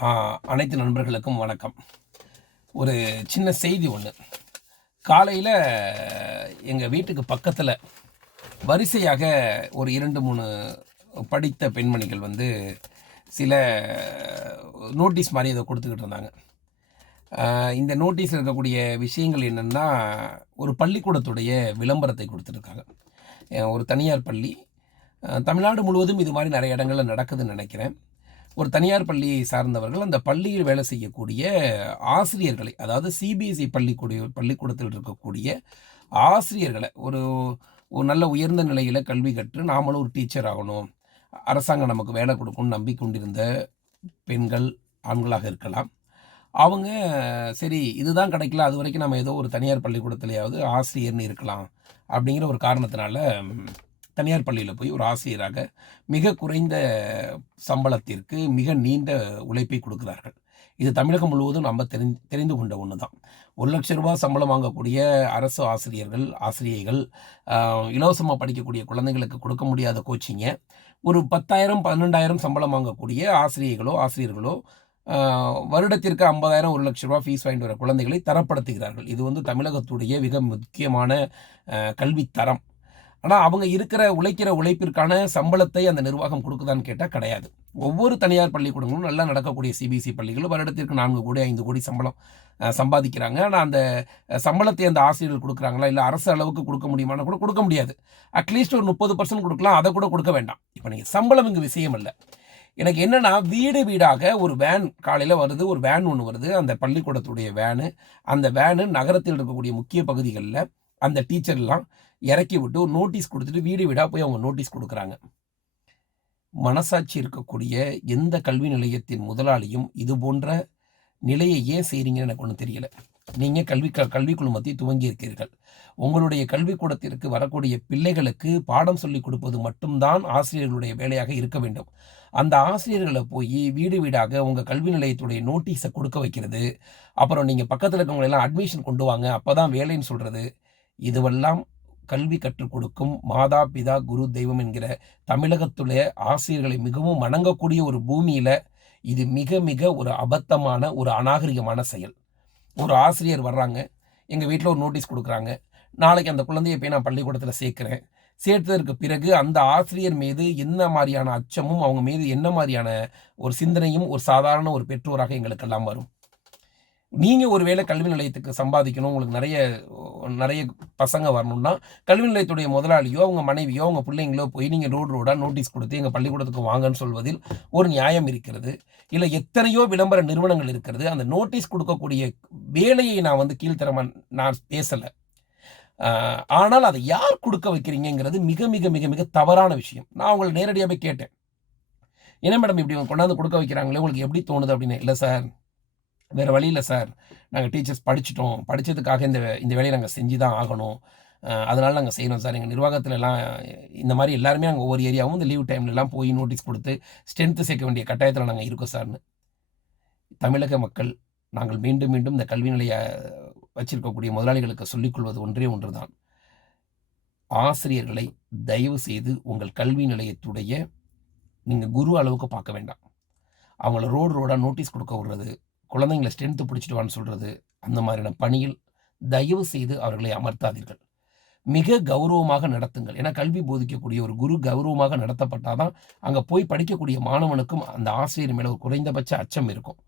அனைத்து நண்பர்களுக்கும் வணக்கம். ஒரு சின்ன செய்தி ஒன்று காலையில் எங்கள் வீட்டுக்கு பக்கத்தில் வரிசையாக ஒரு இரண்டு மூணு படித்த பெண்மணிகள் வந்து சில நோட்டீஸ் மாதிரி இதை கொடுத்துக்கிட்டு இருந்தாங்க. இந்த நோட்டீஸில் இருக்கக்கூடிய விஷயங்கள் என்னென்னா ஒரு பள்ளிக்கூடத்துடைய விளம்பரத்தை கொடுத்துருக்காங்க. ஒரு தனியார் பள்ளி. தமிழ்நாடு முழுவதும் இது மாதிரி நிறைய இடங்களில் நடக்குதுன்னு நினைக்கிறேன். ஒரு தனியார் பள்ளியை சார்ந்தவர்கள் அந்த பள்ளியில் வேலை செய்யக்கூடிய ஆசிரியர்களை அதாவது சிபிஎஸ்இ பள்ளிக்கூட பள்ளிக்கூடத்தில் இருக்கக்கூடிய ஆசிரியர்களை ஒரு ஒரு நல்ல உயர்ந்த நிலையில் கல்வி கற்று நாமளும் ஒரு டீச்சர் ஆகணும். அரசாங்கம் நமக்கு வேலை கொடுக்கும்னு நம்பிக்கொண்டிருந்த பெண்கள் ஆண்களாக இருக்கலாம். அவங்க சரி இதுதான் கிடைக்கல அது வரைக்கும் நம்ம ஏதோ ஒரு தனியார் பள்ளிக்கூடத்துலையாவது ஆசிரியர்னு இருக்கலாம் அப்படிங்கிற ஒரு காரணத்தினால தனியார் பள்ளியில் போய் ஒரு ஆசிரியராக மிக குறைந்த சம்பளத்திற்கு மிக நீண்ட உழைப்பை கொடுக்கிறார்கள். இது தமிழகம் முழுவதும் நம்ம தெரிந்து தெரிந்து கொண்ட ஒன்று தான் ஒரு லட்ச ரூபா சம்பளம் வாங்கக்கூடிய அரசு ஆசிரியர்கள் ஆசிரியைகள் இலவசமாக படிக்கக்கூடிய குழந்தைங்களுக்கு கொடுக்க முடியாத கோச்சிங்கை ஒரு பத்தாயிரம் பன்னெண்டாயிரம் சம்பளம் வாங்கக்கூடிய ஆசிரியைகளோ ஆசிரியர்களோ வருடத்திற்கு ஐம்பதாயிரம் ஒரு லட்ச ரூபா ஃபீஸ் வாங்கிட்டு வர குழந்தைகளை தரப்படுத்துகிறார்கள். இது வந்து தமிழகத்துடைய மிக முக்கியமான கல்வித்தரம். ஆனால் அவங்க இருக்கிற உழைக்கிற உழைப்பிற்கான சம்பளத்தை அந்த நிர்வாகம் கொடுக்குதான்னு கேட்டால் கிடையாது. ஒவ்வொரு தனியார் பள்ளிக்கூடங்களும் நல்லா நடக்கக்கூடிய சிபிஎஸ்சி பள்ளிகளும் வருடத்திற்கு நான்கு கோடி ஐந்து கோடி சம்பளம் சம்பாதிக்கிறாங்க. ஆனால் அந்த சம்பளத்தை அந்த ஆசிரியர்கள் கொடுக்குறாங்களா? இல்லை அரசு அளவுக்கு கொடுக்க முடியுமானா கூட கொடுக்க முடியாது. அட்லீஸ்ட் ஒரு முப்பது பர்சன்ட் கொடுக்கலாம். அதை கூட கொடுக்க வேண்டாம். இப்போ நீங்கள் சம்பளம் இங்கே விஷயம் இல்லை. எனக்கு என்னென்னா வீடு வீடாக ஒரு வேன் காலையில் வருது ஒரு வேன் ஒன்று வருது. அந்த பள்ளிக்கூடத்துடைய வேனு அந்த வேனு நகரத்தில் இருக்கக்கூடிய முக்கிய பகுதிகளில் அந்த டீச்சர்லாம் இறக்கி விட்டு ஒரு நோட்டீஸ் கொடுத்துட்டு வீடு வீடாக போய் அவங்க நோட்டீஸ் கொடுக்குறாங்க. மனசாட்சி இருக்கக்கூடிய எந்த கல்வி நிலையத்தின் முதலாளியும் இது போன்ற நிலையை ஏன் செய்கிறீங்கன்னு எனக்கு ஒன்றும் தெரியல. நீங்கள் கல்வி க கல்வி குழுமத்தை துவங்கி இருக்கீர்கள். உங்களுடைய கல்விக்கூடத்திற்கு வரக்கூடிய பிள்ளைகளுக்கு பாடம் சொல்லிக் கொடுப்பது மட்டும்தான் ஆசிரியர்களுடைய வேலையாக இருக்க வேண்டும். அந்த ஆசிரியர்களை போய் வீடு வீடாக உங்கள் கல்வி நிலையத்துடைய நோட்டீஸை கொடுக்க வைக்கிறது. அப்புறம் நீங்கள் பக்கத்தில் இருக்கவங்களெல்லாம் அட்மிஷன் கொண்டு வாங்க. அப்போ தான் வேலைன்னு சொல்கிறது இதுவெல்லாம் கல்வி கற்றுக் கொடுக்கும் மாதா பிதா குரு தெய்வம் என்கிற தமிழகத்துடைய ஆசிரியர்களை மிகவும் வணங்கக்கூடிய ஒரு பூமியில் இது மிக மிக ஒரு அபத்தமான ஒரு அநாகரிகமான செயல். ஒரு ஆசிரியர் வர்றாங்க எங்கள் வீட்டில் ஒரு நோட்டீஸ் கொடுக்குறாங்க நாளைக்கு அந்த குழந்தையை போய் நான் பள்ளிக்கூடத்தில் சேர்க்குறேன். சேர்த்ததற்கு பிறகு அந்த ஆசிரியர் மீது என்ன மாதிரியான அச்சமும் அவங்க மீது என்ன மாதிரியான ஒரு சிந்தனையும் ஒரு சாதாரண ஒரு பெற்றோராக எங்களுக்கெல்லாம் வரும். நீங்கள் ஒருவேளை கல்வி நிலையத்துக்கு சம்பாதிக்கணும் உங்களுக்கு நிறைய நிறைய பசங்க வரணும்னா கல்வி நிலையத்துடைய முதலாளியோ அவங்க மனைவியோ அவங்க பிள்ளைங்களோ போய் நீங்கள் ரோடு ரோடாக நோட்டீஸ் கொடுத்து எங்கள் பள்ளிக்கூடத்துக்கு வாங்கன்னு சொல்வதில் ஒரு நியாயம் இருக்கிறது. இல்லை எத்தனையோ விளம்பர நிறுவனங்கள் இருக்கிறது. அந்த நோட்டீஸ் கொடுக்கக்கூடிய வேலையை நான் வந்து கீழ்த்தரமாக நான் பேசலை. ஆனால் அதை யார் கொடுக்க வைக்கிறீங்கங்கிறது மிக மிக மிக மிக தவறான விஷயம். நான் உங்களை நேரடியாகவே கேட்டேன். என்ன மேடம் இப்படி கொண்டாந்து கொடுக்க வைக்கிறாங்களே உங்களுக்கு எப்படி தோணுது அப்படின்னு? இல்லை சார். வேறு வழி இல்லை சார். நாங்கள் டீச்சர்ஸ் படிச்சிட்டோம். படித்ததுக்காக இந்த இந்த வேலையை நாங்கள் செஞ்சு தான் ஆகணும் அதனால் நாங்கள் செய்யணும் சார். எங்கள் நிர்வாகத்திலலாம் எல்லாம் இந்த மாதிரி எல்லாருமே நாங்கள் ஒவ்வொரு ஏரியாவும் இந்த லீவ் டைம்லலாம் போய் நோட்டீஸ் கொடுத்து ஸ்ட்ரென்த்து சேர்க்க வேண்டிய கட்டாயத்தில் நாங்கள் இருக்கோம் சார்னு. தமிழக மக்கள் நாங்கள் மீண்டும் மீண்டும் இந்த கல்வி நிலைய வச்சிருக்கக்கூடிய முதலாளிகளுக்கு சொல்லிக்கொள்வது ஒன்றே ஒன்று தான் ஆசிரியர்களை தயவு செய்து உங்கள் கல்வி நிலையத்துடைய நீங்கள் குரு அளவுக்கு பார்க்க வேண்டாம். அவங்கள ரோடு ரோடாக நோட்டீஸ் கொடுக்க விடுறது குழந்தைங்களை ஸ்ட்ரென்த்து பிடிச்சிட்டு வான்னு சொல்கிறது அந்த மாதிரியான பணியில் தயவு செய்து அவர்களை அமர்த்தாதீர்கள். மிக கௌரவமாக நடத்துங்கள். ஏன்னா கல்வி போதிக்கக்கூடிய ஒரு குரு கௌரவமாக நடத்தப்பட்டாதான் அங்கே போய் படிக்கக்கூடிய மாணவனுக்கும் அந்த ஆசிரியர் மேலே ஒரு குறைந்தபட்ச அச்சம் இருக்கும்.